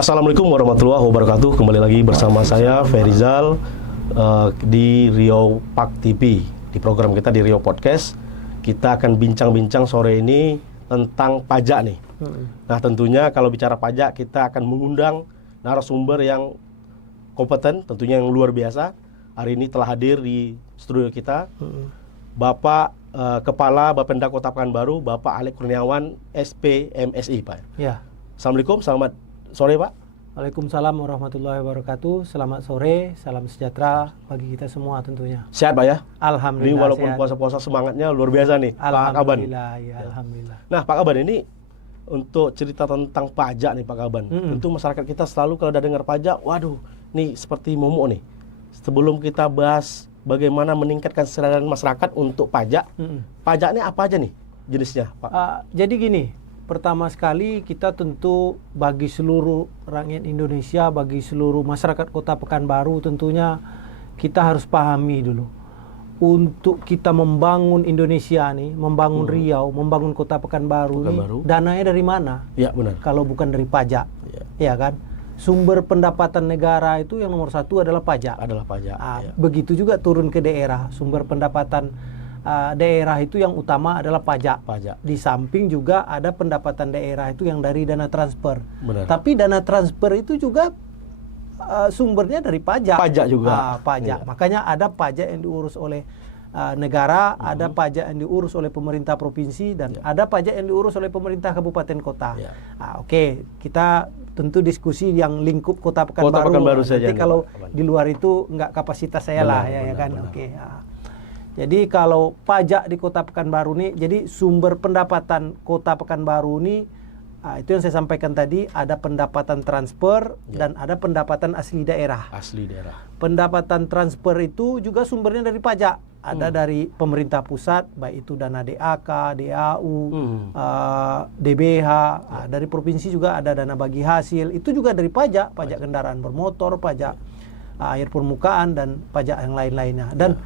Assalamualaikum warahmatullahi wabarakatuh. Kembali lagi bersama saya Ferizal di Riau Pak TV. Di program kita di Riau Podcast, kita akan bincang-bincang sore ini tentang pajak nih. Nah, tentunya kalau bicara pajak, kita akan mengundang narasumber yang kompeten, tentunya yang luar biasa. Hari ini telah hadir di studio kita, Bapak Kepala Bapenda Kota Pekanbaru, Bapak Alek Kurniawan, SPMSI, Pak. Ya. Assalamualaikum, selamat sore, Pak. Waalaikumsalam warahmatullahi wabarakatuh. Selamat sore, salam sejahtera bagi kita semua tentunya. Sehat, Pak ya? Alhamdulillah. Ini walaupun sehat. puasa-puasa semangatnya luar biasa nih, Pak Kaban. Alhamdulillah, ya, alhamdulillah. Nah, Pak Kaban, ini untuk cerita tentang pajak nih, Pak Kaban. Tentu masyarakat kita selalu kalau udah dengar pajak, waduh, nih seperti momok nih. Sebelum kita bahas bagaimana meningkatkan kesadaran masyarakat untuk pajak, pajaknya apa aja nih jenisnya, Pak? Jadi gini, pertama sekali kita tentu bagi seluruh rakyat Indonesia, bagi seluruh masyarakat Kota Pekanbaru tentunya kita harus pahami dulu. Untuk kita membangun Indonesia nih, membangun Riau, membangun Kota Pekanbaru nih, dananya dari mana? Ya, benar. Kalau bukan dari pajak, ya kan? Sumber pendapatan negara itu yang nomor satu adalah pajak. Adalah pajak. Begitu juga turun ke daerah, sumber pendapatan daerah itu yang utama adalah pajak. Di samping juga ada pendapatan daerah itu yang dari dana transfer. Benar. Tapi dana transfer itu juga sumbernya dari pajak. Pajak juga. Pajak. Makanya ada pajak yang diurus oleh negara, ada pajak yang diurus oleh pemerintah provinsi, dan ada pajak yang diurus oleh pemerintah kabupaten kota. Oke, kita tentu diskusi yang lingkup Kota Pekanbaru. Saja. Nanti kalau di luar itu nggak kapasitas saya lah, ya kan. Oke. Jadi kalau pajak di Kota Pekanbaru ini, jadi sumber pendapatan Kota Pekanbaru ini, itu yang saya sampaikan tadi, ada pendapatan transfer dan ada pendapatan asli daerah. Pendapatan transfer itu juga sumbernya dari pajak. Ada dari pemerintah pusat, baik itu dana DAK, DAU, DBH, dari provinsi juga ada dana bagi hasil, itu juga dari pajak, pajak kendaraan bermotor, pajak air permukaan, dan pajak yang lain-lainnya. Dan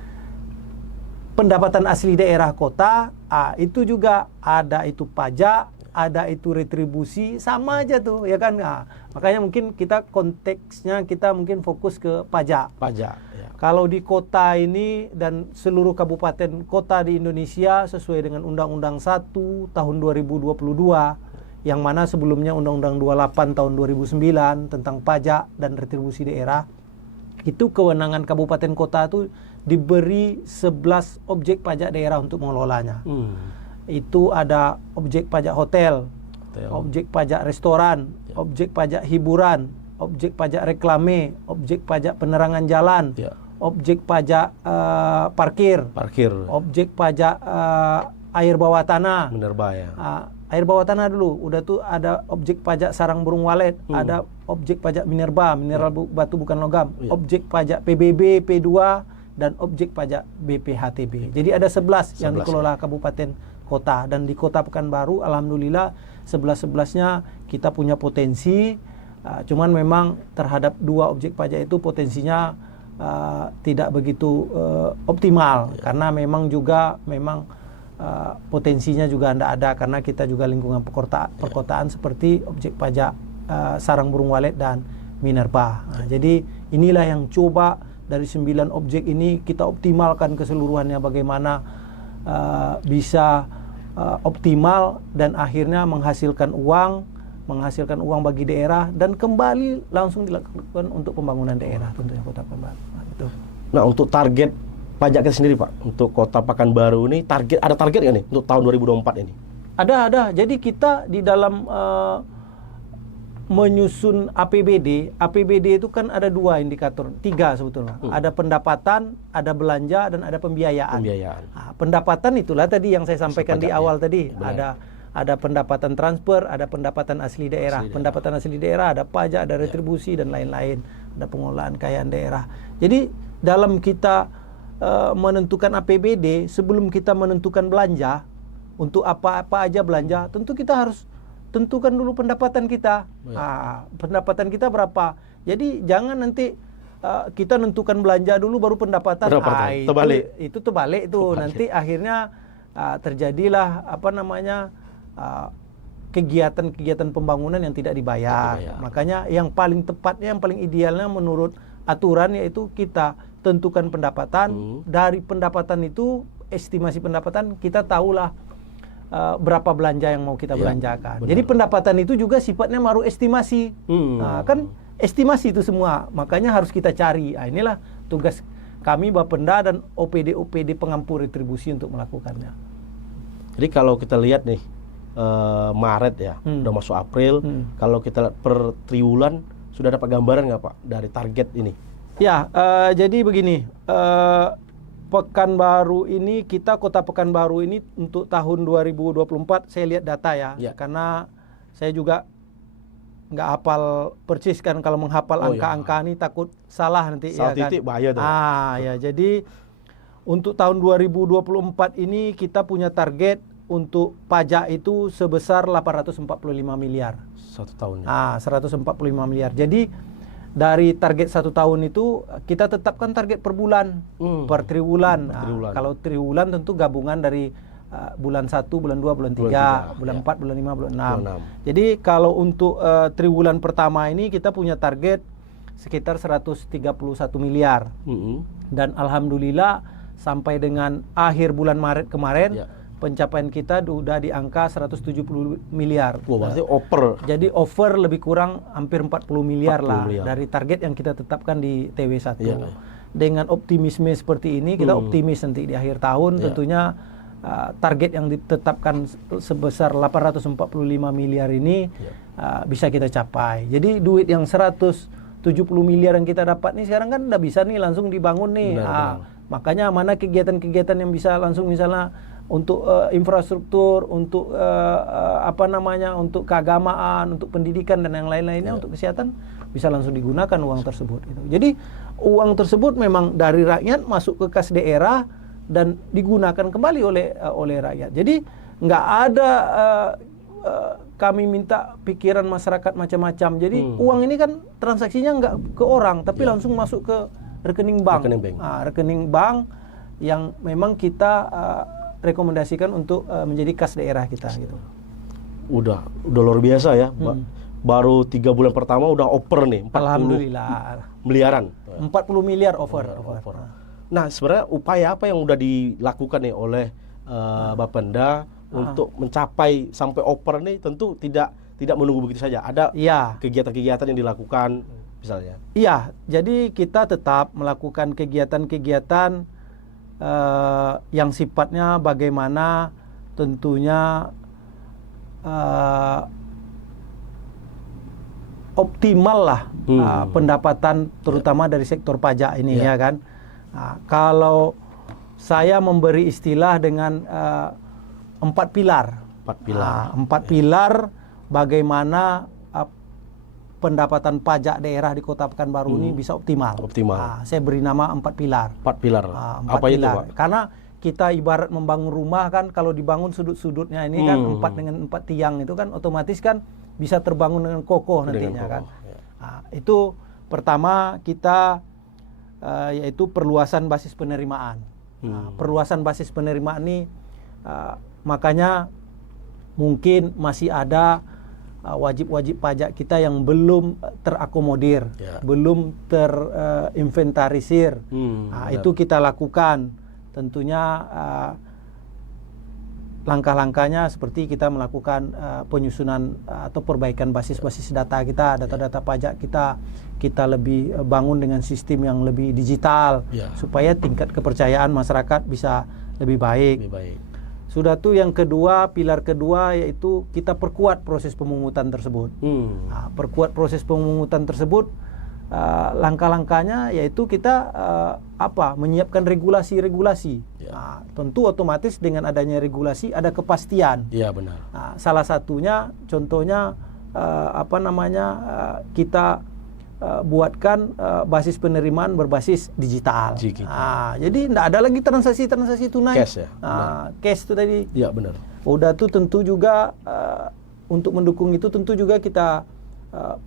pendapatan asli daerah kota, itu juga ada itu pajak, ada itu retribusi, sama aja tuh, ya kan? Makanya mungkin kita konteksnya kita mungkin fokus ke pajak. Kalau di kota ini dan seluruh kabupaten kota di Indonesia sesuai dengan Undang-Undang 1 tahun 2022, yang mana sebelumnya Undang-Undang 28 tahun 2009 tentang pajak dan retribusi daerah, itu kewenangan kabupaten kota itu diberi 11 objek pajak daerah untuk mengelolanya. Itu ada objek pajak hotel, objek pajak restoran, objek pajak hiburan, objek pajak reklame, objek pajak penerangan jalan, objek pajak parkir, objek pajak air bawah tanah. Air bawah tanah dulu, udah tuh ada objek pajak sarang burung walet, ada objek pajak mineral batu bukan logam, objek pajak PBB, P2, dan objek pajak BPHTB. Jadi ada 11 yang dikelola kabupaten kota, dan di Kota Pekanbaru alhamdulillah 11-11-nya kita punya potensi, cuman memang terhadap 2 objek pajak itu potensinya tidak begitu optimal, karena memang potensinya juga tidak ada, karena kita juga lingkungan perkotaan seperti objek pajak sarang burung walet dan minerba. Jadi inilah yang coba dari 9 objek ini kita optimalkan keseluruhannya, bagaimana bisa optimal dan akhirnya menghasilkan uang bagi daerah, dan kembali langsung dilakukan untuk pembangunan daerah tentunya Kota Pekanbaru. Nah, untuk target pajaknya sendiri, Pak, untuk Kota Pekanbaru ini ada target nggak nih untuk tahun 2024 ini? Ada. Jadi kita di dalam menyusun APBD itu kan ada 2 indikator, 3 sebetulnya. Ada pendapatan, ada belanja, dan ada pembiayaan. Pendapatan itulah tadi yang saya sampaikan di awal tadi. Ada pendapatan transfer, ada pendapatan asli daerah. Pendapatan asli daerah ada pajak, ada retribusi, dan lain-lain. Ada pengelolaan kekayaan daerah. Jadi dalam kita menentukan APBD, sebelum kita menentukan belanja, untuk apa aja belanja, tentu kita harus tentukan dulu pendapatan kita. Pendapatan kita berapa. Jadi jangan nanti kita nentukan belanja dulu baru pendapatan. Itu terbalik tuh. Nanti akhirnya terjadilah kegiatan-kegiatan pembangunan yang tidak dibayar. Makanya yang paling tepatnya, yang paling idealnya menurut aturan yaitu kita tentukan pendapatan. Dari pendapatan itu, estimasi pendapatan, kita tahulah berapa belanja yang mau kita belanjakan. Jadi pendapatan itu juga sifatnya baru estimasi. Nah, kan estimasi itu semua. Makanya harus kita cari. Nah, inilah tugas kami Bapenda dan OPD pengampu retribusi untuk melakukannya. Jadi kalau kita lihat nih Maret ya, udah masuk April. Kalau kita lihat per triwulan sudah dapat gambaran nggak Pak dari target ini? Ya, jadi begini, Pekanbaru ini Kota Pekanbaru ini untuk tahun 2024 saya lihat data ya, karena saya juga nggak hafal persis kan, kalau menghafal angka-angka ini takut salah nanti. Salah ya titik kan? bahaya tuh. Ya jadi untuk tahun 2024 ini kita punya target untuk pajak itu sebesar 845 miliar. Satu tahunnya. 145 miliar. Jadi dari target 1 tahun itu kita tetapkan target per bulan, per triwulan. Kalau triwulan tentu gabungan dari bulan 1, bulan 2, bulan 3, bulan 4, bulan 5, bulan 6. Jadi kalau untuk triwulan pertama ini kita punya target sekitar 131 miliar. Dan alhamdulillah sampai dengan akhir bulan Maret kemarin pencapaian kita sudah di angka 170 miliar. Berarti over. Jadi over lebih kurang hampir 40 miliar lah dari target yang kita tetapkan di TW1. Dengan optimisme seperti ini, kita optimis nanti di akhir tahun tentunya target yang ditetapkan sebesar 845 miliar ini bisa kita capai. Jadi duit yang 170 miliar yang kita dapat nih sekarang kan udah bisa nih langsung dibangun nih. Makanya mana kegiatan-kegiatan yang bisa langsung misalnya untuk infrastruktur, untuk untuk keagamaan, untuk pendidikan dan yang lain-lainnya, untuk kesehatan bisa langsung digunakan uang tersebut. Gitu. Jadi uang tersebut memang dari rakyat masuk ke kas daerah dan digunakan kembali oleh rakyat. Jadi nggak ada kami minta pikiran masyarakat macam-macam. Jadi uang ini kan transaksinya nggak ke orang, tapi langsung masuk ke rekening bank. Rekening bank yang memang kita rekomendasikan untuk menjadi kas daerah kita gitu. Udah luar biasa ya. Baru 3 bulan pertama udah over nih 40 Alhamdulillah. miliaran. 40 miliar over. Nah, sebenarnya upaya apa yang udah dilakukan nih oleh Bapenda untuk mencapai sampai over nih? Tentu tidak menunggu begitu saja. Ada kegiatan-kegiatan yang dilakukan misalnya. Iya, jadi kita tetap melakukan kegiatan-kegiatan yang sifatnya bagaimana tentunya optimal lah pendapatan terutama dari sektor pajak ini ya kan. Kalau saya memberi istilah dengan 4 pilar. 4 pilar bagaimana pendapatan pajak daerah di Kota Pekanbaru ini bisa optimal. Saya beri nama 4 pilar. 4 pilar. 4 apa pilar. Itu, Pak? Karena kita ibarat membangun rumah kan, kalau dibangun sudut-sudutnya ini kan 4 dengan 4 tiang itu kan otomatis kan bisa terbangun dengan kokoh nantinya kan. Itu pertama kita yaitu perluasan basis penerimaan. Perluasan basis penerimaan ini makanya mungkin masih ada wajib-wajib pajak kita yang belum terakomodir, belum terinventarisir. Itu kita lakukan. Tentunya langkah-langkahnya seperti kita melakukan penyusunan atau perbaikan basis-basis data kita, data-data pajak kita lebih bangun dengan sistem yang lebih digital supaya tingkat kepercayaan masyarakat bisa lebih baik. Sudah tuh yang kedua, pilar kedua yaitu kita perkuat proses pemungutan tersebut. Perkuat proses pemungutan tersebut, langkah-langkahnya yaitu kita menyiapkan regulasi-regulasi. Tentu otomatis dengan adanya regulasi ada kepastian. Iya benar. Salah satunya, contohnya kita buatkan basis penerimaan berbasis digital. Jadi tidak ada lagi transaksi tunai. Cash ya. Cash itu tadi. Iya benar. Udah tuh tentu juga untuk mendukung itu tentu juga kita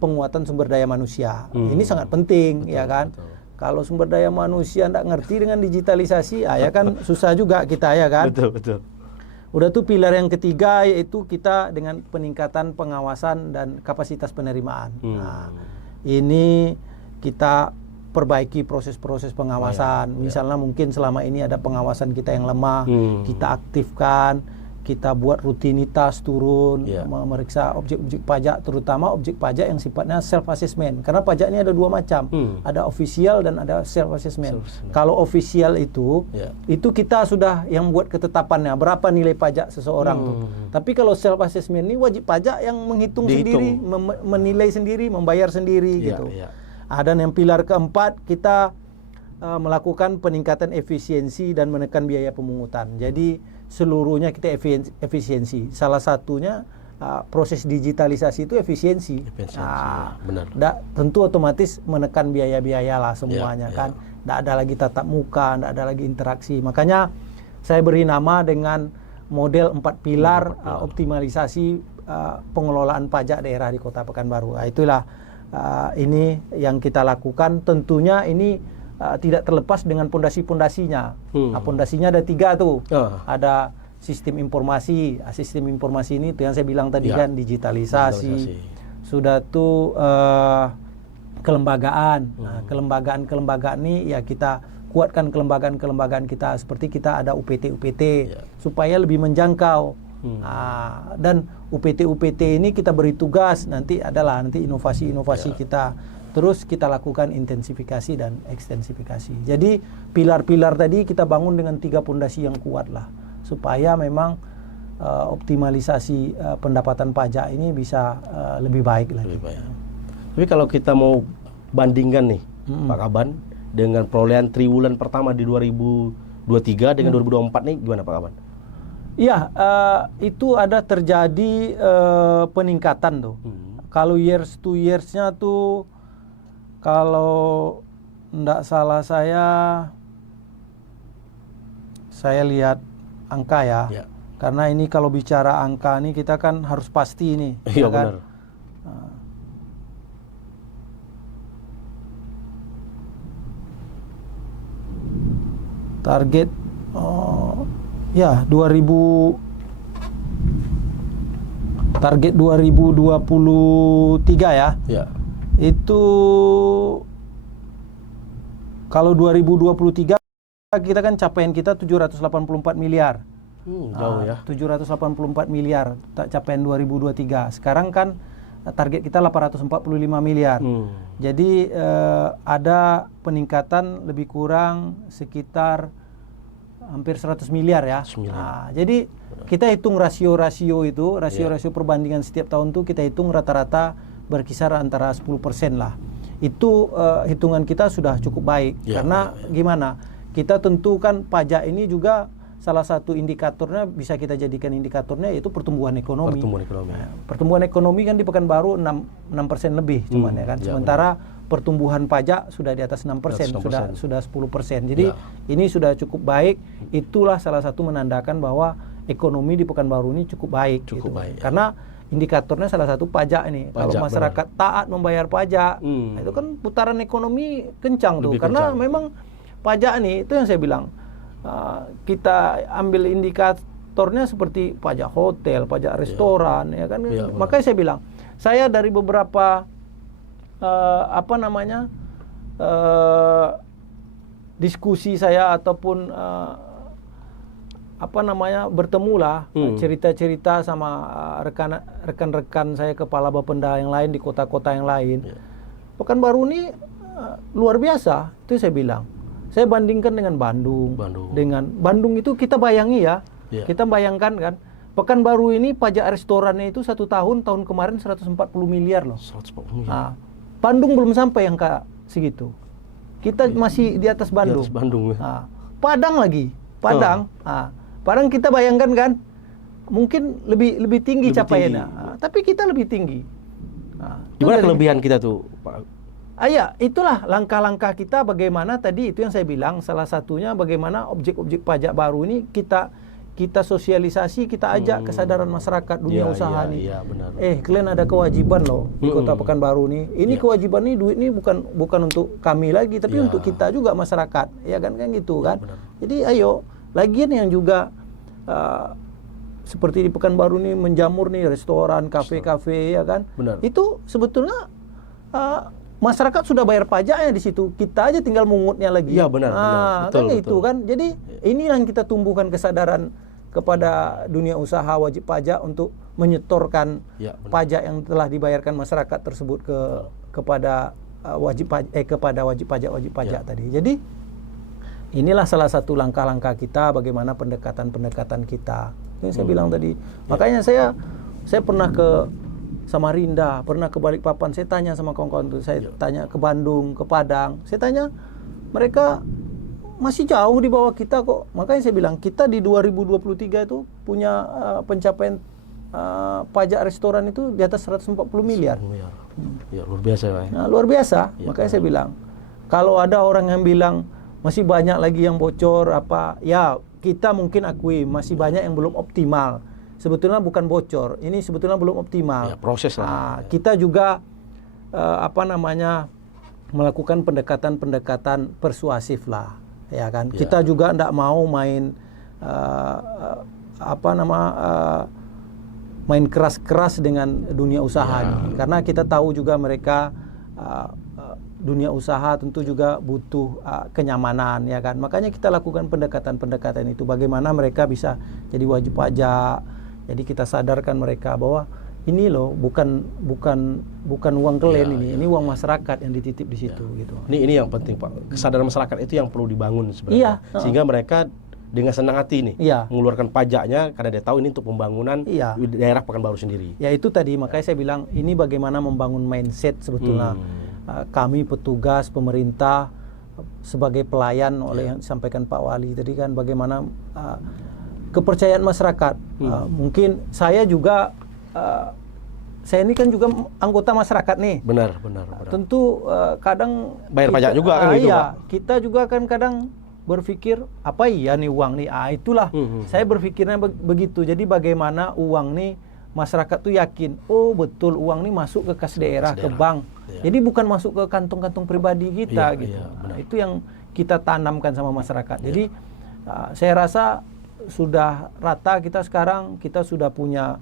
penguatan sumber daya manusia. Ini sangat penting, ya kan. Kalau sumber daya manusia tidak ngerti dengan digitalisasi, ya kan susah juga kita, ya kan. Betul. Udah tuh pilar yang ketiga yaitu kita dengan peningkatan pengawasan dan kapasitas penerimaan. Nah, ini kita perbaiki proses-proses pengawasan. Misalnya mungkin selama ini ada pengawasan kita yang lemah, kita aktifkan, kita buat rutinitas turun, memeriksa objek-objek pajak, terutama objek pajak yang sifatnya self-assessment. Karena pajak ini ada dua macam, ada official dan ada self-assessment. Kalau official itu kita sudah yang buat ketetapannya, berapa nilai pajak seseorang tuh. Tapi kalau self-assessment ini wajib pajak yang menghitung sendiri, menilai sendiri, membayar sendiri gitu. Dan yang pilar keempat, kita melakukan peningkatan efisiensi dan menekan biaya pemungutan. Jadi seluruhnya kita efisiensi. Salah satunya proses digitalisasi itu efisiensi. Benar. Tentu otomatis menekan biaya-biaya lah semuanya kan. Tidak ada lagi tatap muka, tidak ada lagi interaksi. Makanya saya beri nama dengan model 4 pilar optimalisasi pengelolaan pajak daerah di Kota Pekanbaru. Itulah ini yang kita lakukan. Tentunya ini tidak terlepas dengan pondasi-pondasinya. Pondasinya ada 3 tuh. Ada sistem informasi. Sistem informasi ini tuh yang saya bilang tadi kan digitalisasi. Sudah tuh kelembagaan. Kelembagaan ini ya kita kuatkan kelembagaan kita, seperti kita ada UPT supaya lebih menjangkau. Dan UPT ini kita beri tugas nanti inovasi-inovasi kita. Terus kita lakukan intensifikasi dan ekstensifikasi. Jadi pilar-pilar tadi kita bangun dengan 3 pondasi yang kuat lah, supaya memang optimalisasi pendapatan pajak ini bisa lebih baik lagi. Tapi kalau kita mau bandingkan nih, Pak Kaban, dengan perolehan triwulan pertama di 2023 dengan 2024 nih, gimana Pak Kaban? Iya, itu ada terjadi peningkatan tuh. Kalau years to years-nya tuh, kalau tidak salah saya lihat angka ya. Karena ini kalau bicara angka ini kita kan harus pasti nih. Iya kan? Benar. Target 2023 ya. Itu kalau 2023 kita kan capaian kita 784 miliar. Jauh ya. 784 miliar capaian 2023. Sekarang kan target kita 845 miliar. Jadi ada peningkatan lebih kurang sekitar hampir 100 miliar ya. Jadi kita hitung rasio-rasio itu, rasio-rasio perbandingan setiap tahun tuh kita hitung rata-rata berkisar antara 10% lah. Itu hitungan kita sudah cukup baik. Karena gimana? Kita tentukan pajak ini juga salah satu indikatornya bisa kita jadikan indikatornya yaitu pertumbuhan ekonomi. Pertumbuhan ekonomi kan di Pekanbaru 6% lebih cuman ya kan. Sementara pertumbuhan pajak sudah di atas 6%, sudah 10%. Jadi ini sudah cukup baik. Itulah salah satu menandakan bahwa ekonomi di Pekanbaru ini cukup baik. Karena indikatornya salah satu pajak ini. Kalau masyarakat taat membayar pajak, itu kan putaran ekonomi kencang tuh. Karena memang pajak nih, itu yang saya bilang, kita ambil indikatornya seperti pajak hotel, pajak restoran, ya kan. Makanya saya bilang, saya dari beberapa diskusi saya ataupun bertemulah cerita-cerita sama rekan-rekan saya kepala Bapenda yang lain di kota-kota yang lain. Pekanbaru ini luar biasa, itu saya bilang. Saya bandingkan dengan Bandung. Dengan Bandung itu kita bayangi ya, kita bayangkan kan, Pekanbaru ini pajak restorannya itu tahun kemarin 140 miliar loh. 140 miliar. Nah, Bandung belum sampai angka segitu. Kita masih di atas Bandung. Di atas Bandung. Nah, Padang lagi, Padang. Nah, Padang kita bayangkan kan, mungkin lebih tinggi capaiannya. Nah, tapi kita lebih tinggi. Nah, gimana kelebihan kita tuh, Pak? Ya, itulah langkah-langkah kita bagaimana tadi itu yang saya bilang, salah satunya bagaimana objek-objek pajak baru ini kita sosialisasi, kita ajak kesadaran masyarakat dunia usaha nih. Iya, benar. Kalian ada kewajiban loh di Kota Pekanbaru nih. Ini kewajiban nih, duit ini bukan untuk kami lagi, tapi untuk kita juga masyarakat. Ya kan gitu kan. Benar. Jadi ayo, lagian yang juga seperti di Pekanbaru nih menjamur nih restoran, kafe-kafe ya kan. Benar. Itu sebetulnya masyarakat sudah bayar pajaknya di situ. Kita aja tinggal mengutnya lagi. Iya, benar, benar. Betul, Kan itu betul. kan. Jadi ini yang kita tumbuhkan kesadaran kepada dunia usaha wajib pajak untuk menyetorkan Ya, benar. pajak yang telah dibayarkan masyarakat tersebut kepada wajib pajak tadi. Jadi inilah salah satu langkah-langkah kita bagaimana pendekatan kita. Yang saya bilang tadi. Makanya saya pernah ke Samarinda, pernah ke Balikpapan. Saya tanya sama kawan-kawan itu, saya tanya ke Bandung, ke Padang. Saya tanya mereka masih jauh di bawah kita kok. Makanya saya bilang kita di 2023 itu punya pencapaian pajak restoran itu di atas 140 miliar. Ya, luar biasa Pak. Nah, luar biasa. Ya, Makanya saya bilang, kalau ada orang yang bilang masih banyak lagi yang bocor apa, ya kita mungkin akui masih banyak yang belum optimal. Sebetulnya bukan bocor, ini sebetulnya belum optimal. Ya, proses lah. Kita juga melakukan pendekatan persuasif lah, ya kan. Ya. Kita juga tidak mau main main keras-keras dengan dunia usaha nih. Karena kita tahu juga mereka dunia usaha tentu juga butuh kenyamanan, ya kan. Makanya kita lakukan pendekatan-pendekatan itu, bagaimana mereka bisa jadi wajib pajak. Jadi kita sadarkan mereka bahwa ini loh bukan uang kalian ini uang masyarakat yang dititip di situ gitu. Ini yang penting Pak. Kesadaran masyarakat itu yang perlu dibangun sebenarnya. Iya. Sehingga mereka dengan senang hati nih Iya. mengeluarkan pajaknya karena dia tahu ini untuk pembangunan Iya. daerah Pekanbaru sendiri. Ya itu tadi, makanya saya bilang ini bagaimana membangun mindset sebetulnya. Kami petugas pemerintah sebagai pelayan oleh yang disampaikan Pak Wali tadi kan, bagaimana kepercayaan masyarakat. Mungkin saya juga saya ini kan juga anggota masyarakat nih. Benar. Tentu kadang Bayar pajak juga kan gitu, iya, Pak. kita juga kan kadang berpikir apa iya nih uang nih. Itulah saya berpikirnya begitu. Jadi bagaimana uang nih masyarakat tuh yakin, oh betul uang nih masuk ke kas daerah, ke bank. Iya. Jadi bukan masuk ke kantong-kantong pribadi kita Iya, gitu. iya, benar. Itu yang kita tanamkan sama masyarakat. Jadi saya rasa sudah rata kita sekarang, kita sudah punya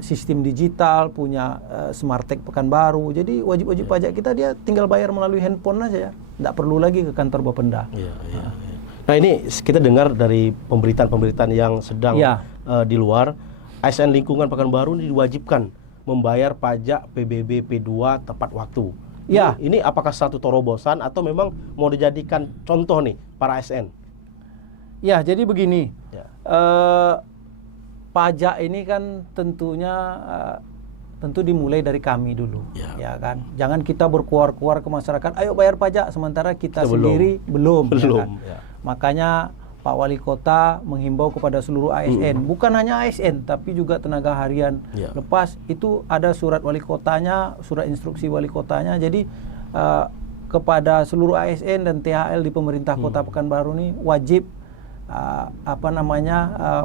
sistem digital, punya Smartech Pekanbaru. Jadi wajib pajak kita dia tinggal bayar melalui handphone aja ya. Tidak perlu lagi ke kantor Bapenda. Iya. Nah ini kita dengar dari pemberitaan-pemberitaan yang sedang di luar, ASN lingkungan Pekanbaru ini diwajibkan membayar pajak PBB P2 tepat waktu. Ya. Ini apakah satu terobosan atau memang mau dijadikan contoh nih para ASN? Ya, jadi begini. Ya. Pajak ini kan tentunya tentu dimulai dari kami dulu, ya kan. Jangan kita berkuar-kuar ke masyarakat, ayo bayar pajak, sementara kita sendiri belum. Ya kan? Ya. Makanya Pak Wali Kota menghimbau kepada seluruh ASN, bukan hanya ASN, tapi juga tenaga harian. Lepas itu ada surat wali kotanya, surat instruksi wali kotanya. Jadi kepada seluruh ASN dan THL di pemerintah Kota Pekanbaru ini wajib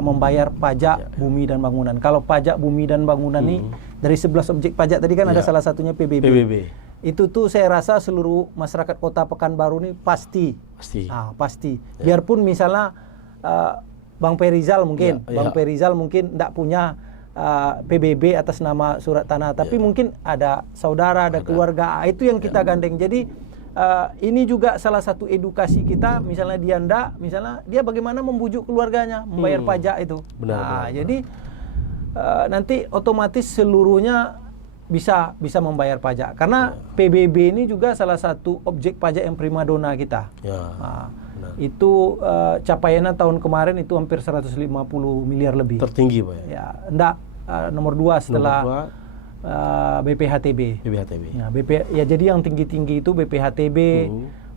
membayar pajak bumi dan bangunan. Kalau pajak bumi dan bangunan ini dari 11 objek pajak tadi kan ada salah satunya PBB. Itu tuh saya rasa seluruh masyarakat Kota Pekanbaru ini pasti. Biarpun misalnya Bang Perizal mungkin, Bang Perizal mungkin tidak punya PBB atas nama surat tanah, tapi mungkin ada saudara, ada keluarga, itu yang kita gandeng. Jadi ini juga salah satu edukasi kita, misalnya dia ndak, misalnya dia bagaimana membujuk keluarganya membayar pajak itu. Benar. Jadi nanti otomatis seluruhnya bisa membayar pajak, karena PBB ini juga salah satu objek pajak yang primadona kita. Itu capaiannya tahun kemarin itu hampir 150 miliar lebih. Tertinggi Pak ya? Ya, enggak, nomor 2 setelah BPHTB. Ya, ya, jadi yang tinggi-tinggi itu BPHTB,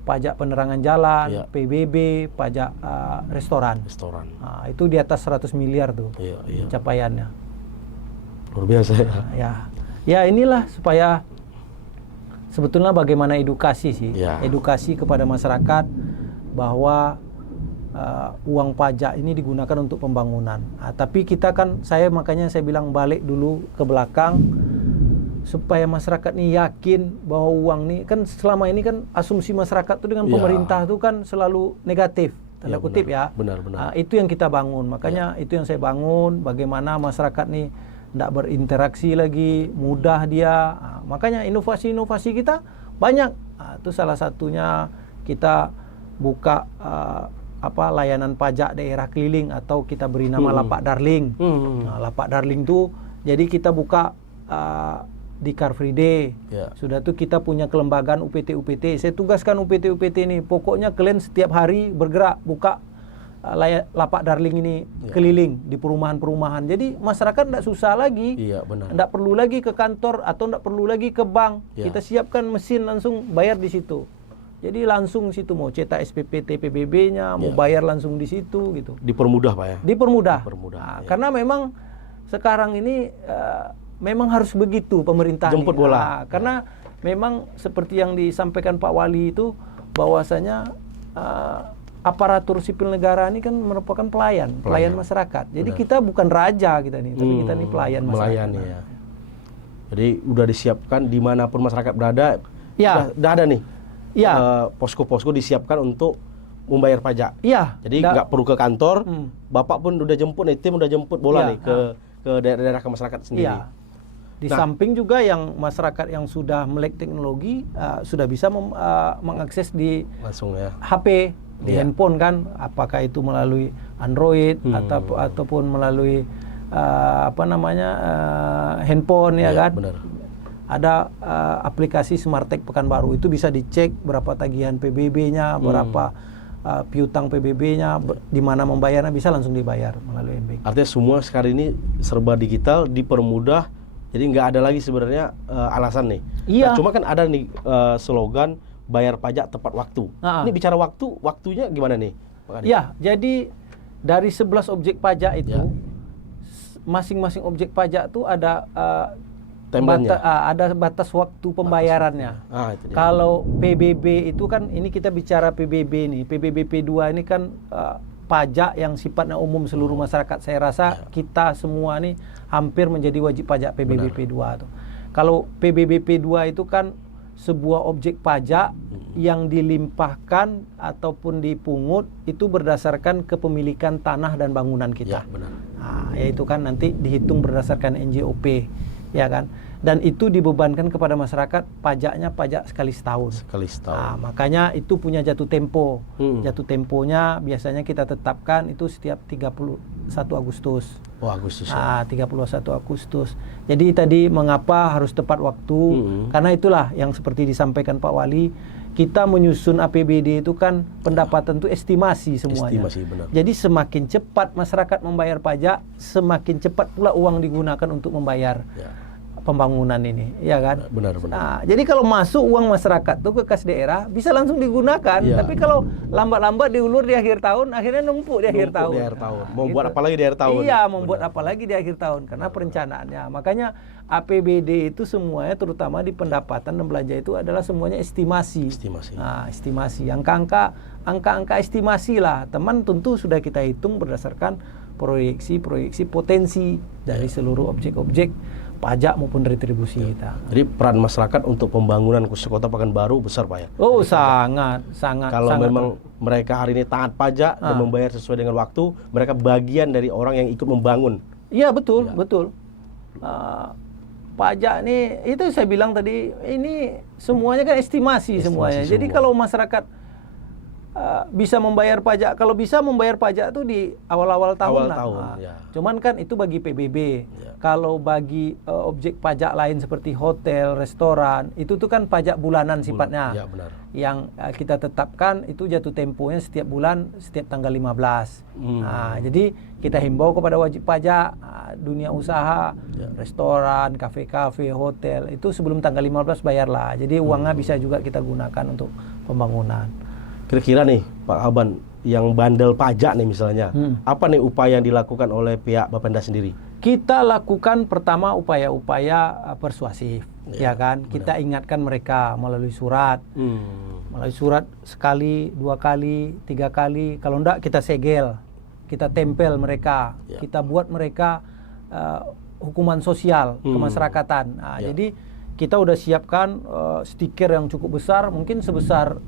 pajak penerangan jalan, PBB, pajak restoran. Itu di atas 100 miliar tuh capaiannya. Luar biasa ya. Ya inilah supaya sebetulnya bagaimana edukasi sih, edukasi kepada masyarakat bahwa uang pajak ini digunakan untuk pembangunan. Tapi kita kan, makanya saya bilang balik dulu ke belakang supaya masyarakat ini yakin bahwa uang ini kan selama ini kan asumsi masyarakat itu dengan pemerintah itu kan selalu negatif. tanda Ya, kutip benar. ya. Benar. Itu yang kita bangun. Makanya itu yang saya bangun, bagaimana masyarakat nih tidak berinteraksi lagi, mudah dia. Makanya inovasi-inovasi kita banyak. Itu salah satunya kita buka layanan pajak daerah keliling atau kita beri nama Lapak Darling. Lapak Darling tuh jadi kita buka di Car Free Day. Ya. Sudah tuh kita punya kelembagaan UPT. Saya tugaskan UPT ini. Pokoknya kalian setiap hari bergerak buka Lapak Darling ini keliling di perumahan-perumahan. Jadi masyarakat tidak susah lagi. Iya, benar. Tidak perlu lagi ke kantor atau tidak perlu lagi ke bank. Ya. Kita siapkan mesin langsung bayar di situ. Jadi langsung situ mau cetak SPP TPBB-nya, mau bayar langsung di situ gitu. Dipermudah Pak ya. Dipermudah. Dipermudah, ya. Karena memang sekarang ini memang harus begitu pemerintah jemput ini. bola. Karena memang seperti yang disampaikan Pak Wali itu bahwasanya aparatur sipil negara ini kan merupakan pelayan masyarakat. Jadi kita bukan raja kita nih, tapi kita ini pelayan masyarakat. Melayani ya. Jadi udah disiapkan dimanapun masyarakat berada. Ya. Udah ada nih. Ya. Posko-posko disiapkan untuk membayar pajak. Iya. Jadi nggak perlu ke kantor. Bapak pun udah jemput nih, tim udah jemput bola nih ke daerah-daerah ke masyarakat sendiri. Iya. Di samping juga yang masyarakat yang sudah melek teknologi sudah bisa mengakses di Langsung ya. HP, di handphone kan, apakah itu melalui Android ataupun melalui handphone ya kan. Benar. Ada aplikasi Smartech Pekanbaru, itu bisa dicek berapa tagihan PBB-nya, berapa piutang PBB-nya, di mana membayarnya bisa langsung dibayar melalui MBK. Artinya semua sekarang ini serba digital, dipermudah, jadi nggak ada lagi sebenarnya alasan nih. Iya. Nah, cuma kan ada nih slogan bayar pajak tepat waktu. Ini bicara waktunya gimana nih, Pak Adi? Ya, jadi dari 11 objek pajak itu, masing-masing objek pajak tuh ada ada batas waktu pembayarannya. Itu dia. Kalau PBB itu kan, ini kita bicara PBB nih, PBB P2 ini kan pajak yang sifatnya umum seluruh masyarakat. Saya rasa kita semua nih hampir menjadi wajib pajak PBB P2 tuh. Kalau PBB P2 itu kan sebuah objek pajak yang dilimpahkan ataupun dipungut itu berdasarkan kepemilikan tanah dan bangunan kita. Ya, benar. Yaitu kan nanti dihitung berdasarkan NJOP. Ya kan, dan itu dibebankan kepada masyarakat, pajaknya pajak sekali setahun. Makanya itu punya jatuh tempo. Jatuh temponya biasanya kita tetapkan itu setiap 31 Agustus. Agustus ya. 31 Agustus. Jadi tadi mengapa harus tepat waktu? Karena itulah yang seperti disampaikan Pak Wali, kita menyusun APBD itu kan pendapatan itu estimasi semuanya. Benar. Jadi semakin cepat masyarakat membayar pajak, semakin cepat pula uang digunakan untuk membayar pembangunan ini, ya kan? Benar. Jadi kalau masuk uang masyarakat tuh ke kas daerah bisa langsung digunakan. Tapi kalau lambat-lambat diulur di akhir tahun, akhirnya numpuk di akhir tahun. Mau buat apa lagi di akhir tahun? Iya, membuat apa lagi di akhir tahun karena perencanaannya. Makanya APBD itu semuanya, terutama di pendapatan dan belanja itu adalah semuanya estimasi. Estimasi. Angka-angka estimasi lah. Teman tentu sudah kita hitung berdasarkan proyeksi potensi dari seluruh objek-objek pajak maupun retribusi kita. Jadi peran masyarakat untuk pembangunan khusus Kota Pekanbaru besar Pak ya? Sangat. Kalau memang mereka hari ini taat pajak dan membayar sesuai dengan waktu, mereka bagian dari orang yang ikut membangun. Iya, betul. Pajak ini, itu saya bilang tadi, ini semuanya kan estimasi semuanya. Jadi kalau masyarakat bisa membayar pajak, kalau bisa membayar pajak itu di awal-awal tahun. Cuman kan itu bagi PBB. Kalau bagi objek pajak lain seperti hotel, restoran, itu tuh kan pajak bulanan sifatnya. Yang kita tetapkan itu jatuh temponya setiap bulan, setiap tanggal 15. Jadi kita himbau kepada wajib pajak, dunia usaha, restoran, kafe-kafe, hotel, itu sebelum tanggal 15 bayarlah. Jadi uangnya bisa juga kita gunakan untuk pembangunan. Kira-kira nih Pak Aban, yang bandel pajak nih misalnya, apa nih upaya yang dilakukan oleh pihak Bapenda sendiri? Kita lakukan pertama upaya-upaya persuasif, ya kan? Kita ingatkan mereka melalui surat, sekali, 2 kali, 3 kali. Kalau enggak kita segel, kita tempel mereka, kita buat mereka hukuman sosial kemasyarakatan. Jadi kita udah siapkan stiker yang cukup besar, mungkin sebesar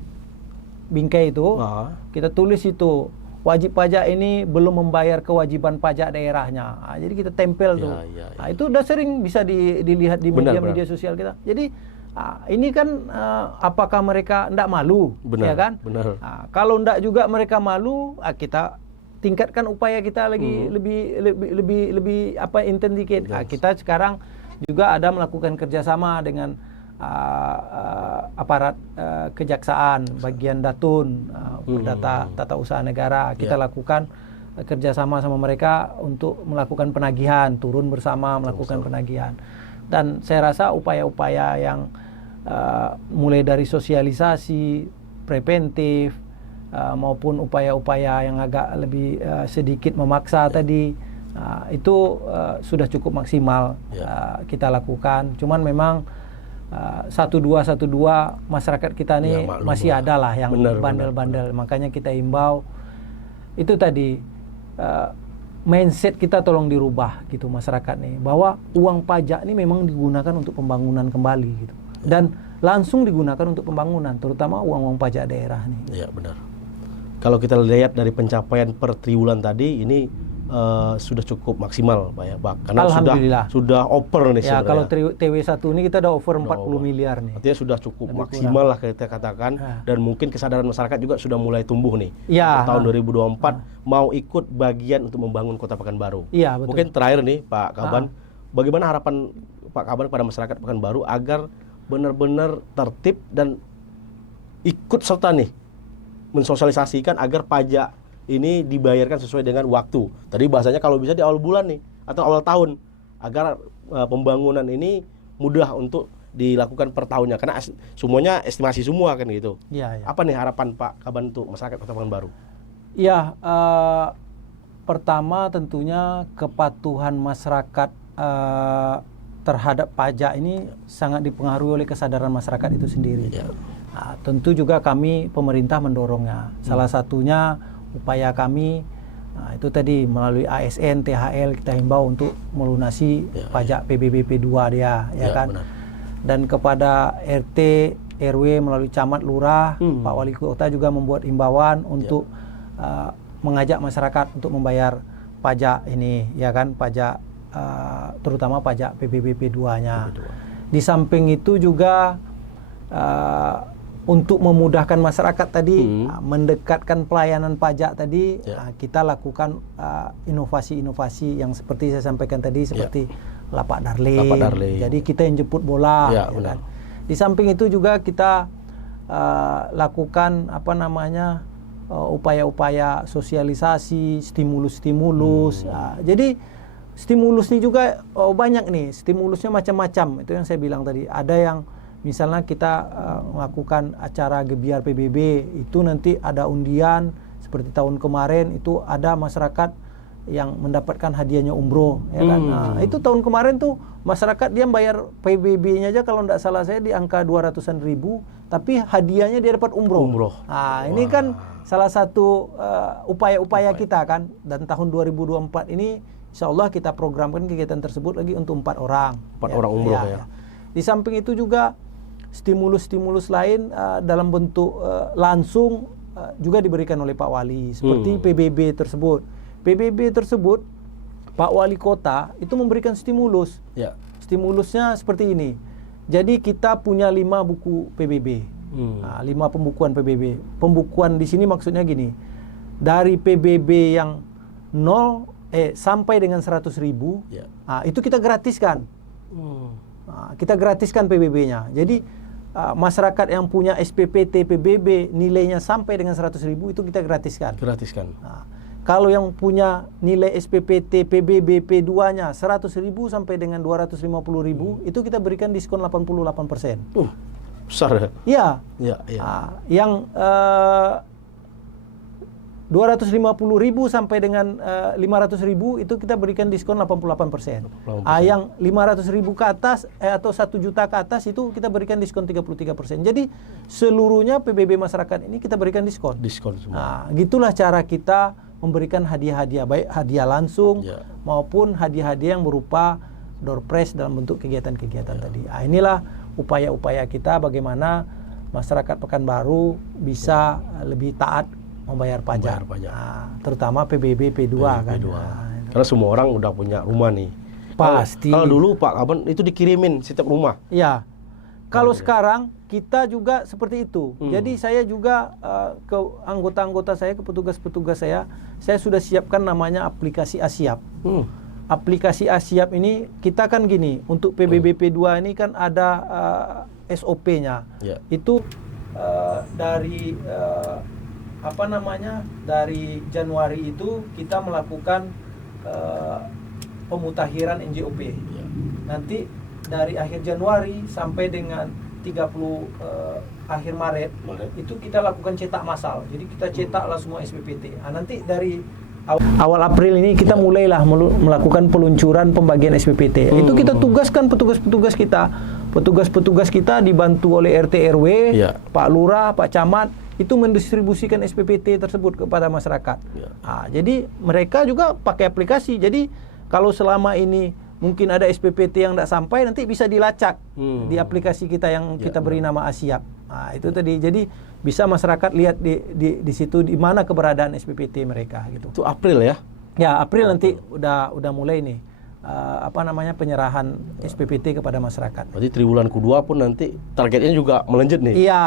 bingkai itu, kita tulis itu wajib pajak ini belum membayar kewajiban pajak daerahnya. Jadi kita tempel tuh. Itu udah sering bisa dilihat di media sosial kita. Jadi ini kan apakah mereka tidak malu, ya kan? Benar. Kalau tidak juga mereka malu, kita tingkatkan upaya kita lagi lebih intens dikit. Kita sekarang juga ada melakukan kerjasama dengan aparat kejaksaan bagian Datun, tata usaha negara. Kita lakukan kerjasama sama mereka untuk melakukan penagihan, turun bersama melakukan penagihan. Dan saya rasa upaya-upaya yang mulai dari sosialisasi preventif maupun upaya-upaya yang agak lebih sedikit memaksa tadi itu sudah cukup maksimal kita lakukan. Cuman memang 1212 masyarakat kita nih masih ada lah yang bandel-bandel. Makanya kita imbau itu tadi mindset kita tolong dirubah gitu masyarakat nih, bahwa uang pajak ini memang digunakan untuk pembangunan kembali gitu. Dan langsung digunakan untuk pembangunan, terutama uang-uang pajak daerah nih. Iya, benar. Kalau kita lihat dari pencapaian per triwulan tadi ini sudah cukup maksimal Pak ya, Pak. Karena sudah over nih ya, sebenarnya. kalau TW1 ini kita udah over 40 miliar nih. Artinya sudah cukup maksimal lah kita katakan, dan mungkin kesadaran masyarakat juga sudah mulai tumbuh nih. Ya. Tahun 2024 mau ikut bagian untuk membangun Kota Pekanbaru. Iya, betul. Mungkin terakhir nih Pak Kaban, bagaimana harapan Pak Kaban pada masyarakat Pekanbaru agar benar-benar tertib dan ikut serta nih mensosialisasikan agar pajak ini dibayarkan sesuai dengan waktu. Tadi bahasanya kalau bisa di awal bulan nih atau awal tahun, agar pembangunan ini mudah untuk dilakukan per tahunnya, karena semuanya estimasi semua kan gitu. Ya. Apa nih harapan Pak Kaban untuk masyarakat Kota Pekanbaru? Ya, pertama tentunya kepatuhan masyarakat terhadap pajak ini sangat dipengaruhi oleh kesadaran masyarakat itu sendiri. Ya. Tentu juga kami pemerintah mendorongnya. Salah satunya upaya kami itu tadi melalui ASN, THL kita himbau untuk melunasi pajak PBBP 2 dia, ya kan. Benar. Dan kepada RT, RW melalui camat, lurah, Pak Wali Kota juga membuat himbauan untuk mengajak masyarakat untuk membayar pajak ini, ya kan, pajak terutama pajak PBBP 2-nya. Di samping itu juga untuk memudahkan masyarakat tadi, mendekatkan pelayanan pajak tadi, kita lakukan inovasi-inovasi yang seperti saya sampaikan tadi, seperti lapak darling. Jadi kita yang jemput bola. Kan? Di samping itu juga kita lakukan upaya-upaya sosialisasi, stimulus-stimulus. Jadi stimulus ini juga banyak nih, stimulusnya macam-macam. Itu yang saya bilang tadi. Ada yang misalnya kita melakukan acara gebiar PBB, itu nanti ada undian, seperti tahun kemarin itu ada masyarakat yang mendapatkan hadiahnya umroh, ya kan. Itu tahun kemarin tuh masyarakat dia bayar PBB-nya aja kalau tidak salah saya di angka 200-an ribu, tapi hadiahnya dia dapat umroh. Ini kan salah satu upaya-upaya kita kan, dan tahun 2024 ini insya Allah kita programkan kegiatan tersebut lagi untuk 4 orang. 4 orang umroh ya. Di samping itu juga stimulus-stimulus lain dalam bentuk langsung juga diberikan oleh Pak Wali, seperti PBB tersebut. PBB tersebut Pak Wali Kota itu memberikan stimulus. Stimulusnya seperti ini. Jadi kita punya 5 buku PBB, 5 pembukuan PBB. Pembukuan di sini maksudnya gini, dari PBB yang 0 sampai dengan 100.000, itu kita gratiskan. Kita gratiskan PBB-nya. Jadi masyarakat yang punya SPPT PBB nilainya sampai dengan 100.000 itu kita gratiskan. Kalau yang punya nilai SPPT PBB P2-nya 100.000 sampai dengan 250.000 itu kita berikan diskon 88%. Besar ya? Iya. Yang 250.000 sampai dengan 500.000 itu kita berikan diskon 88%. Yang 500.000 ke atas atau 1 juta ke atas itu kita berikan diskon 33%. Jadi seluruhnya PBB masyarakat ini kita berikan diskon. Diskon semua. Gitulah cara kita memberikan hadiah-hadiah, baik hadiah langsung maupun hadiah-hadiah yang berupa door prize dalam bentuk kegiatan-kegiatan tadi. Inilah upaya-upaya kita bagaimana masyarakat Pekanbaru bisa lebih taat membayar pajak. Membayar pajak. Nah, terutama PBB P2 kan. P2. Nah, itu. Karena semua orang udah punya rumah nih. Pasti. Kalau dulu Pak Kaban itu dikirimin setiap rumah. Ya. Kalau sekarang kita juga seperti itu. Jadi saya juga ke anggota-anggota saya, ke petugas-petugas saya sudah siapkan namanya aplikasi Asiap. Aplikasi Asiap ini kita kan gini, untuk PBB P2 ini kan ada SOP-nya. Ya. Itu dari dari Januari itu kita melakukan pemutakhiran NJOP. Ya. Nanti dari akhir Januari sampai dengan 30 akhir Maret itu kita lakukan cetak massal. Jadi kita cetaklah semua SPPT. Nah, nanti dari awal April ini kita mulailah melakukan peluncuran pembagian SPPT. Itu kita tugaskan petugas-petugas kita dibantu oleh RT RW, Pak Lurah, Pak Camat itu mendistribusikan SPPT tersebut kepada masyarakat. Nah, jadi mereka juga pakai aplikasi. Jadi kalau selama ini mungkin ada SPPT yang tidak sampai, nanti bisa dilacak di aplikasi kita yang kita beri nama Asiap. Nah, itu tadi. Jadi bisa masyarakat lihat di situ di mana keberadaan SPPT mereka gitu. Itu April ya? Ya, April nanti udah mulai nih penyerahan SPPT kepada masyarakat. Berarti triwulan kedua pun nanti targetnya juga melenjit nih. Iya,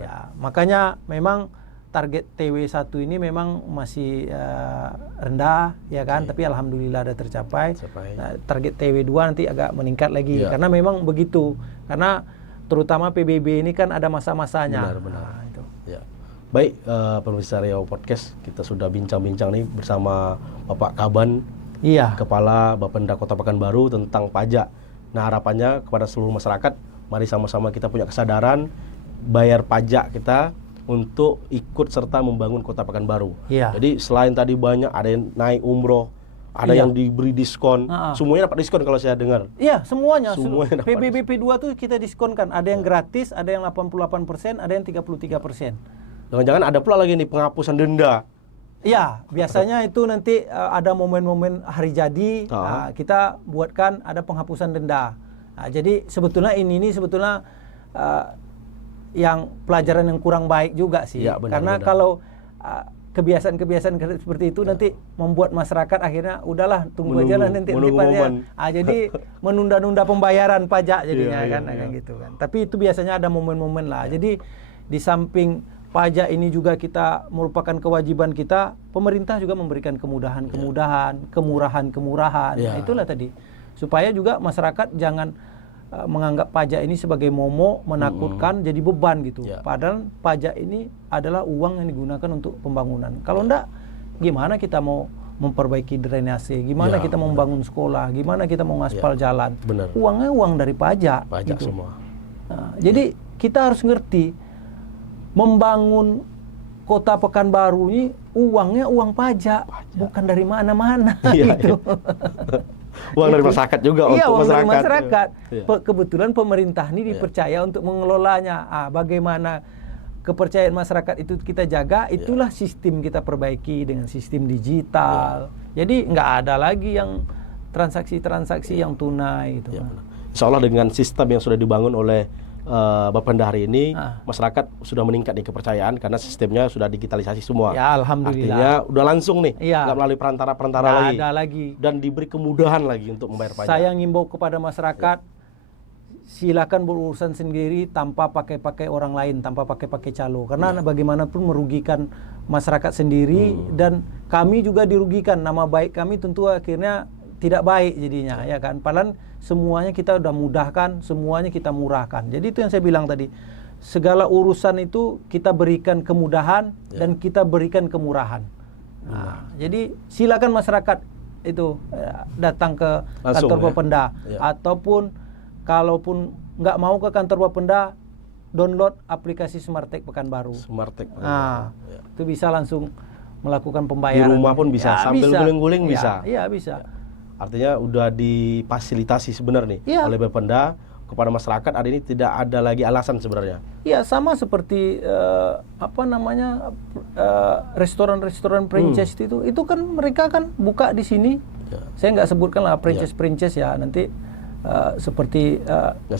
ya. Makanya memang target TW1 ini memang masih rendah ya kan, tapi alhamdulillah ada tercapai. Nah, target TW2 nanti agak meningkat lagi karena memang begitu. Karena terutama PBB ini kan ada masa-masanya. Benar. Nah, itu. Ya. Baik, pemirsa Riau Podcast, kita sudah bincang-bincang nih bersama Bapak Kaban, Kepala Bapenda Kota Pekanbaru tentang pajak. Nah, harapannya kepada seluruh masyarakat, mari sama-sama kita punya kesadaran bayar pajak kita untuk ikut serta membangun Kota Pekanbaru. Jadi selain tadi banyak ada yang naik umroh, ada yang diberi diskon, semuanya dapat diskon kalau saya dengar. Iya, semuanya dapat PBB P2 tuh kita diskonkan. Ada yang gratis, ada yang 88%, ada yang 33%. Jangan-jangan ada pula lagi nih penghapusan denda. Iya, biasanya itu nanti ada momen-momen hari jadi, kita buatkan ada penghapusan denda. Nah, jadi sebetulnya ini sebetulnya yang pelajaran yang kurang baik juga sih. Karena kalau kebiasaan-kebiasaan seperti itu nanti membuat masyarakat akhirnya udahlah tunggu aja lah nanti pajak. Jadi menunda-nunda pembayaran pajak jadinya kan gitu kan. Tapi itu biasanya ada momen-momen lah. Jadi di samping pajak ini juga kita merupakan kewajiban kita, pemerintah juga memberikan kemudahan-kemudahan, kemurahan-kemurahan. Nah, itulah tadi. Supaya juga masyarakat jangan menganggap pajak ini sebagai momok, menakutkan, jadi beban gitu. Padahal pajak ini adalah uang yang digunakan untuk pembangunan. Kalau enggak, gimana kita mau memperbaiki drainase, gimana kita mau membangun sekolah, gimana kita mau ngaspal jalan. Uangnya uang dari pajak gitu. Semua. Nah, jadi kita harus ngerti, membangun Kota Pekanbaru ini uangnya uang pajak. Bukan dari mana-mana gitu. Uang dari masyarakat juga untuk uang masyarakat. Dari masyarakat. Kebetulan pemerintah ini dipercaya untuk mengelolanya. Bagaimana kepercayaan masyarakat itu kita jaga, itulah sistem kita perbaiki dengan sistem digital. Jadi nggak ada lagi yang transaksi-transaksi yang tunai gitu. Insya Allah dengan sistem yang sudah dibangun oleh Bapenda hari ini, masyarakat sudah meningkat nih kepercayaan karena sistemnya sudah digitalisasi semua. Ya, alhamdulillah. Artinya udah langsung nih, nggak melalui perantara-perantara lagi. Ada lagi. Dan diberi kemudahan lagi untuk membayar pajak. Saya ngimbau kepada masyarakat, silakan berurusan sendiri tanpa pakai orang lain, tanpa pakai calo. Karena bagaimanapun merugikan masyarakat sendiri dan kami juga dirugikan. Nama baik kami tentu akhirnya tidak baik jadinya, ya kan. Padahal semuanya kita udah mudahkan, semuanya kita murahkan. Jadi itu yang saya bilang tadi, segala urusan itu kita berikan kemudahan dan kita berikan kemurahan. Nah, jadi silakan masyarakat itu datang ke kantor Bapenda, ataupun kalaupun nggak mau ke kantor Bapenda, download aplikasi Smartech Pekanbaru. Itu bisa langsung melakukan pembayaran. Di rumah pun bisa, sambil guling-guling bisa. Iya, bisa. Artinya udah difasilitasi sebenarnya oleh Bapenda kepada masyarakat. Hari ini tidak ada lagi alasan sebenarnya. Iya, sama seperti restoran-restoran franchise itu kan mereka kan buka di sini. Saya nggak sebutkan lah franchise ya, nanti seperti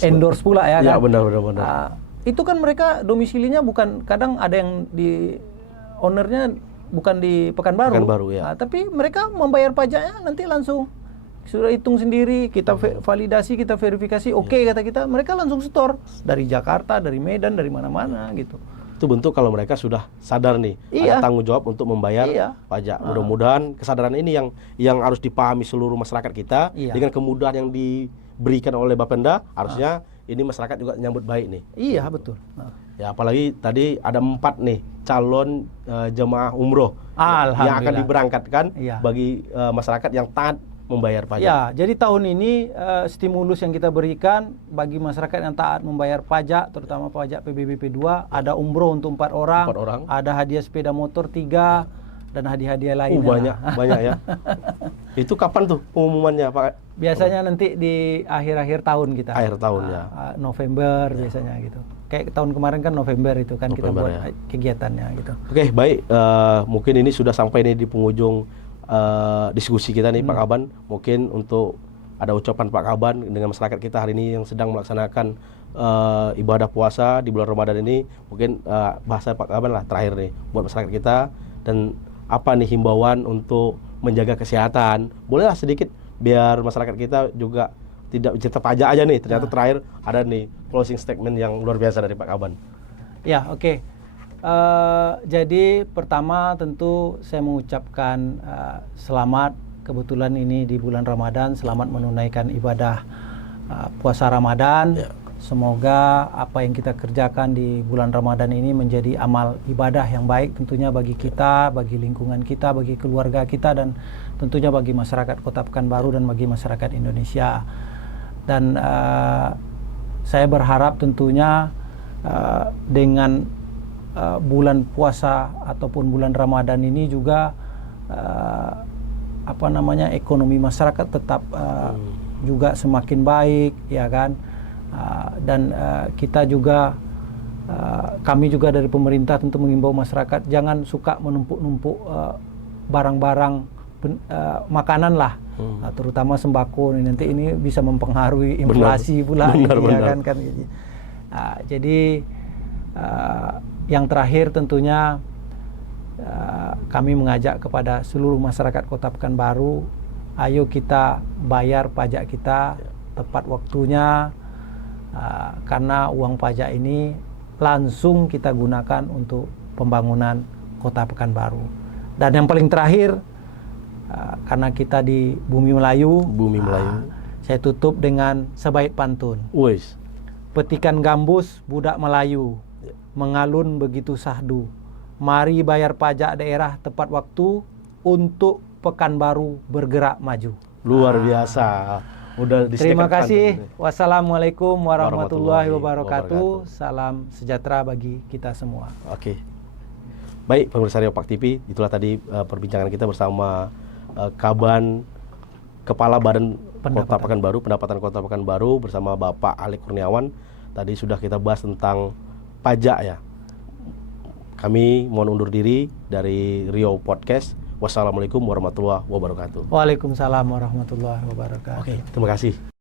endorse pula ya kan. Benar. Itu kan mereka domisilinya bukan, kadang ada yang di ownernya bukan di Pekanbaru. Pekanbaru, ya. Tapi mereka membayar pajaknya nanti langsung sudah hitung sendiri, kita validasi, kita verifikasi, oke, kata kita, mereka langsung setor dari Jakarta, dari Medan, dari mana-mana gitu. Itu bentuk kalau mereka sudah sadar nih, Iya. ada tanggung jawab untuk membayar Iya. pajak. Mudah-mudahan kesadaran ini yang harus dipahami seluruh masyarakat kita. Iya. Dengan kemudahan yang diberikan oleh Bapenda, harusnya ini masyarakat juga nyambut baik nih. Iya, betul. Ya, apalagi tadi ada 4 nih calon jemaah umroh yang akan diberangkatkan Iya. bagi masyarakat yang taat membayar pajak. Ya, jadi tahun ini stimulus yang kita berikan bagi masyarakat yang taat membayar pajak, terutama pajak PBBP 2, ada umroh untuk 4 orang, 4 orang. ada hadiah sepeda motor 3, dan hadiah-hadiah lainnya. Banyak ya. Itu kapan tuh pengumumannya, Pak? Biasanya nanti di akhir-akhir tahun kita. Akhir tahun, ya. November biasanya gitu. Kayak tahun kemarin kan November itu kan kita November, buat kegiatannya gitu. Oke, baik. Mungkin ini sudah sampai nih di penghujung diskusi kita nih, Pak Kaban. Mungkin untuk ada ucapan Pak Kaban dengan masyarakat kita hari ini yang sedang melaksanakan ibadah puasa di bulan Ramadan ini. Mungkin bahasa Pak Kaban lah terakhir nih buat masyarakat kita, dan apa nih himbauan untuk menjaga kesehatan. Bolehlah sedikit biar masyarakat kita juga tidak cerita pajak aja nih. Ternyata terakhir ada nih closing statement yang luar biasa dari Pak Kaban. Ya, oke. Jadi pertama tentu saya mengucapkan selamat, kebetulan ini di bulan Ramadan, selamat menunaikan ibadah puasa Ramadan. Ya. Semoga apa yang kita kerjakan di bulan Ramadan ini menjadi amal ibadah yang baik tentunya bagi kita, bagi lingkungan kita, bagi keluarga kita, dan tentunya bagi masyarakat Kota Pekanbaru dan bagi masyarakat Indonesia. Dan saya berharap tentunya dengan bulan puasa ataupun bulan Ramadan ini juga ekonomi masyarakat tetap juga semakin baik, ya kan. Dan kita juga kami juga dari pemerintah tentu mengimbau masyarakat jangan suka menumpuk-numpuk barang-barang makanan lah, terutama sembako. Nanti ini bisa mempengaruhi inflasi pula, benar. kan gitu. Jadi yang terakhir tentunya kami mengajak kepada seluruh masyarakat Kota Pekanbaru, ayo kita bayar pajak kita tepat waktunya, karena uang pajak ini langsung kita gunakan untuk pembangunan Kota Pekanbaru. Dan yang paling terakhir, karena kita di Bumi Melayu, saya tutup dengan sebaik pantun. Wis. Petikan gambus budak Melayu, mengalun begitu sahdu. Mari bayar pajak daerah tepat waktu untuk Pekanbaru bergerak maju. Luar biasa. Udah Terima disediakan kasih. pantun. Wassalamualaikum warahmatullahi Warahmatullahi wabarakatuh. Salam sejahtera bagi kita semua. Oke. Baik, pemirsa Rio Pak TV, itulah tadi perbincangan kita bersama Kaban, Kepala Badan Kota Pekanbaru, Pendapatan Kota Pekanbaru, bersama Bapak Ali Kurniawan. Tadi sudah kita bahas tentang pajak ya. Kami mohon undur diri dari Rio Podcast. Wassalamualaikum warahmatullahi wabarakatuh. Waalaikumsalam warahmatullahi wabarakatuh. Oke, terima kasih.